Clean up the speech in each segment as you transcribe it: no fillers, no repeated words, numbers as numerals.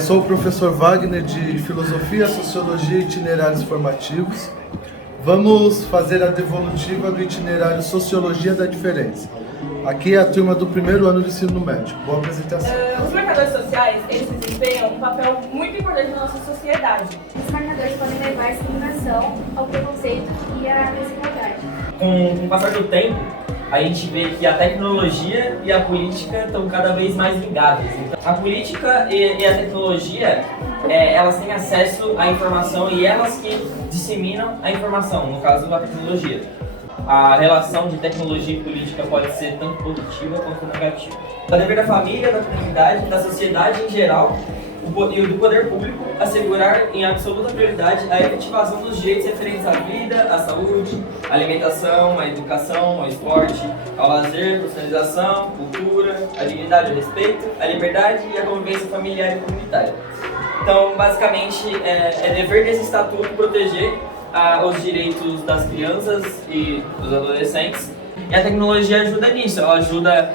Sou o professor Wagner de Filosofia, Sociologia e Itinerários Formativos. Vamos fazer a devolutiva do itinerário Sociologia da Diferença. Aqui é a turma do primeiro ano do ensino médio. Boa apresentação. Os marcadores sociais, eles desempenham um papel muito importante na nossa sociedade. Os marcadores podem levar à discriminação, ao preconceito e à desigualdade. Com o passar do tempo, a gente vê que a tecnologia e a política estão cada vez mais ligadas. Então, a política e a tecnologia, elas têm acesso à informação e elas que disseminam a informação, no caso a tecnologia. A relação de tecnologia e política pode ser tanto positiva quanto negativa. O dever da família, da comunidade, da sociedade em geral e do poder público assegurar em absoluta prioridade a efetivação dos direitos referentes à vida, à saúde, à alimentação, à educação, ao esporte, ao lazer, à profissionalização, cultura, à dignidade, ao respeito, à liberdade e à convivência familiar e comunitária. Então, basicamente, é dever desse estatuto proteger os direitos das crianças e dos adolescentes. E a tecnologia ajuda nisso, ela ajuda,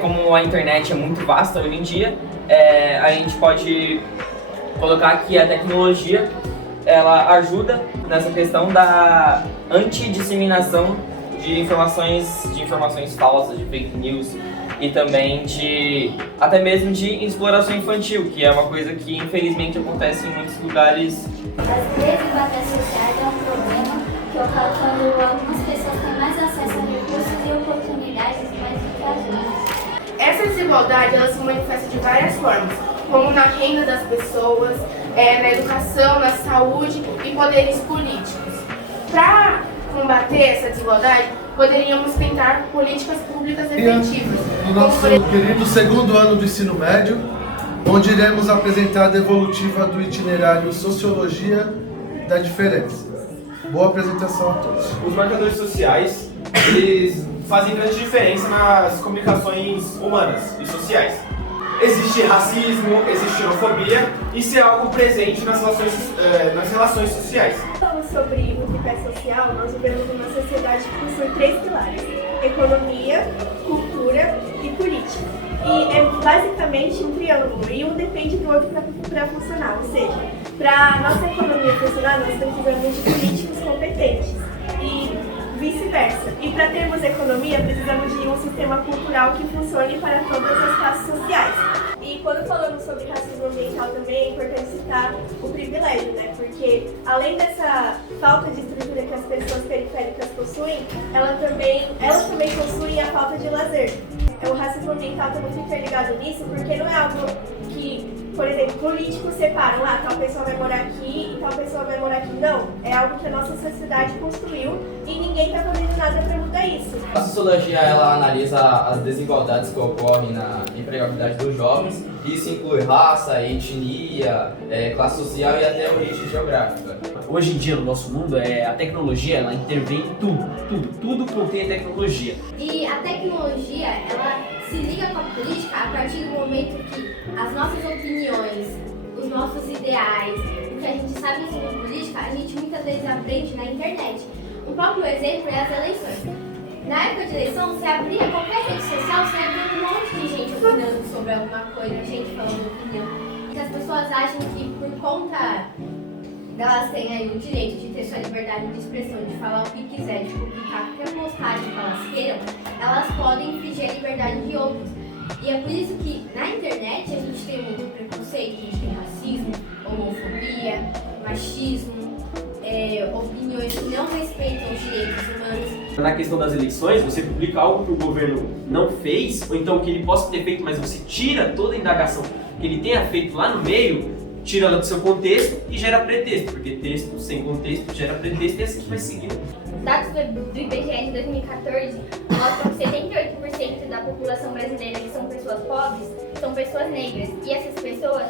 como a internet é muito vasta hoje em dia, a gente pode colocar que a tecnologia ela ajuda nessa questão da antidisseminação de informações falsas, de fake news e também até mesmo de exploração infantil, que é uma coisa que infelizmente acontece em muitos lugares. As desigualdades sociais é um problema que ocorre quando algumas pessoas têm mais acesso a recursos e oportunidades mais do que as outras. Essa desigualdade ela se manifesta de várias formas, como na renda das pessoas, na educação, na saúde e poderes políticos. Para combater essa desigualdade, poderíamos tentar políticas públicas efetivas. No nosso querido segundo ano do ensino médio, onde iremos apresentar a devolutiva do itinerário Sociologia da Diferença. Boa apresentação a todos. Os marcadores sociais, eles fazem grande diferença nas comunicações humanas e sociais. Existe racismo, existe xenofobia, isso é algo presente nas relações sociais. Falando sobre o tripé social, nós vivemos uma sociedade que possui 3 pilares: economia, cultura e política. E é basicamente um triângulo, e um depende do outro para funcionar. Ou seja, para a nossa economia funcionar, nós precisamos de políticos competentes e vice-versa. E para termos economia, precisamos de um sistema cultural que funcione para todas as classes sociais. E quando falamos sobre racismo ambiental também é importante citar o privilégio, né? Porque além dessa falta de estrutura que as pessoas periféricas possuem, elas também possuem a falta de lazer. O racismo ambiental está muito interligado nisso, porque não é algo que, por exemplo, políticos separam, tal pessoa vai morar aqui e tal pessoa vai morar aqui. Não, é algo que a nossa sociedade construiu e ninguém está fazendo nada para mudar isso. A sociologia ela analisa as desigualdades que ocorrem na empregabilidade dos jovens. Isso inclui raça, etnia, classe social e até origem geográfica. Hoje em dia no nosso mundo a tecnologia ela intervém em tudo contém tecnologia. E a tecnologia ela se liga com a política a partir do momento que as nossas opiniões, os nossos ideais, o que a gente sabe sobre política, a gente muitas vezes aprende na internet. Um próprio exemplo é as eleições. Na época de eleição, você abria qualquer rede social, você ia ver um monte de gente opinando sobre alguma coisa, gente falando opinião. E as pessoas acham que por conta delas terem aí o direito de ter sua liberdade de expressão, de falar o que quiser, de publicar qualquer postagem que elas queiram, elas podem infringir a liberdade de outros. E é por isso que na internet a gente tem muito preconceito, a gente tem racismo, homofobia, machismo, opiniões que não respeitam os direitos humanos. Na questão das eleições, você publica algo que o governo não fez, ou então que ele possa ter feito, mas você tira toda a indagação que ele tenha feito lá no meio, tira ela do seu contexto e gera pretexto, porque texto sem contexto gera pretexto e assim vai seguindo. Dados do IBGE de 2014 mostram que 78% da população brasileira, que são pessoas pobres, são pessoas negras. E essas pessoas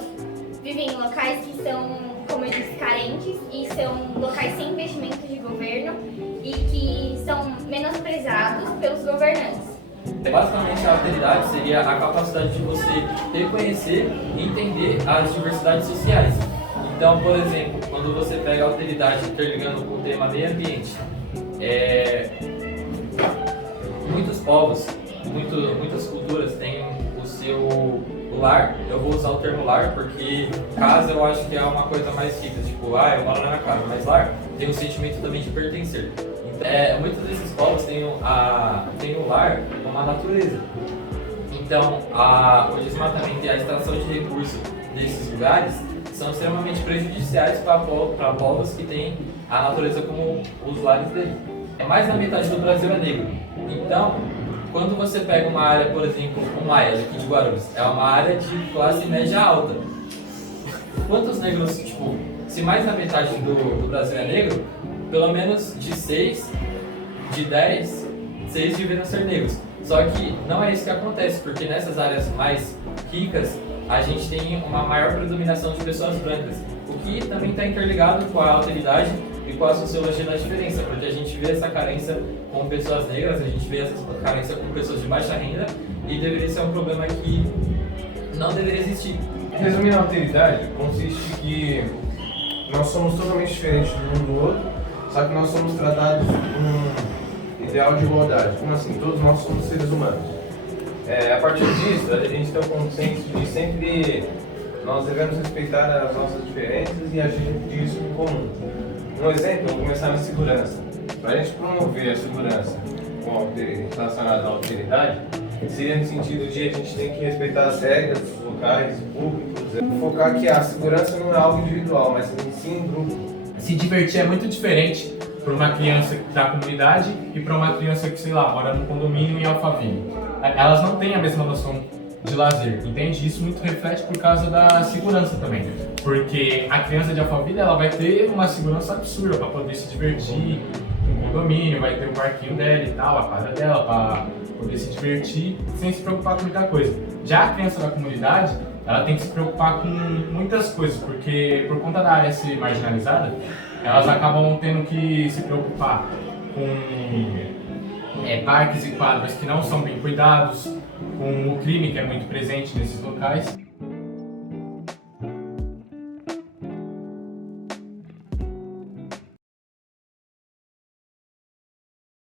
vivem em locais que são, como eu disse, carentes e são locais sem investimento de governo e que são menosprezados pelos governantes. Basicamente, a alteridade seria a capacidade de você reconhecer e entender as diversidades sociais. Então, por exemplo, quando você pega a alteridade interligando com o tema meio ambiente, muitos povos, muitas culturas têm o lar, eu vou usar o termo lar porque casa eu acho que é uma coisa mais rica, tipo, eu moro na minha casa, mas lar tem um sentimento também de pertencer. Então, muitos desses povos têm o lar como a natureza. Então, o desmatamento e a extração de recursos desses lugares são extremamente prejudiciais para povos que têm a natureza como os lares dele. Mais da metade do Brasil é negro. Então, quando você pega uma área, por exemplo, um Maia aqui de Guarulhos, é uma área de classe média alta. Quantos negros, tipo, se mais da metade do Brasil é negro, pelo menos de 10, 6 deveriam ser negros. Só que não é isso que acontece, porque nessas áreas mais ricas, a gente tem uma maior predominação de pessoas brancas, o que também está interligado com a alteridade e com a sociologia da diferença, porque a gente vê essa carência com pessoas negras, a gente vê essa carência com pessoas de baixa renda e deveria ser um problema que não deveria existir. Resumindo a alteridade, consiste que nós somos totalmente diferentes um do outro, só que nós somos tratados com um ideal de igualdade. Como assim? Todos nós somos seres humanos. A partir disso, a gente tem o consenso de sempre nós devemos respeitar as nossas diferenças e agir disso em comum. Um exemplo, vou começar na segurança. Para a gente promover a segurança relacionada à alteridade, seria no sentido de a gente tem que respeitar as regras dos locais públicos, focar que a segurança não é algo individual, mas sim um grupo. Se divertir é muito diferente para uma criança da comunidade e para uma criança que, sei lá, mora no condomínio em Alphaville. Elas não têm a mesma noção de lazer, entende? Isso muito reflete por causa da segurança também, porque a criança de Alphaville ela vai ter uma segurança absurda para poder se divertir no condomínio, vai ter o parquinho dela e tal, a quadra dela para poder se divertir sem se preocupar com muita coisa. Já a criança da comunidade, ela tem que se preocupar com muitas coisas, porque por conta da área ser marginalizada, elas acabam tendo que se preocupar com parques e quadras que não são bem cuidados, com o crime que é muito presente nesses locais.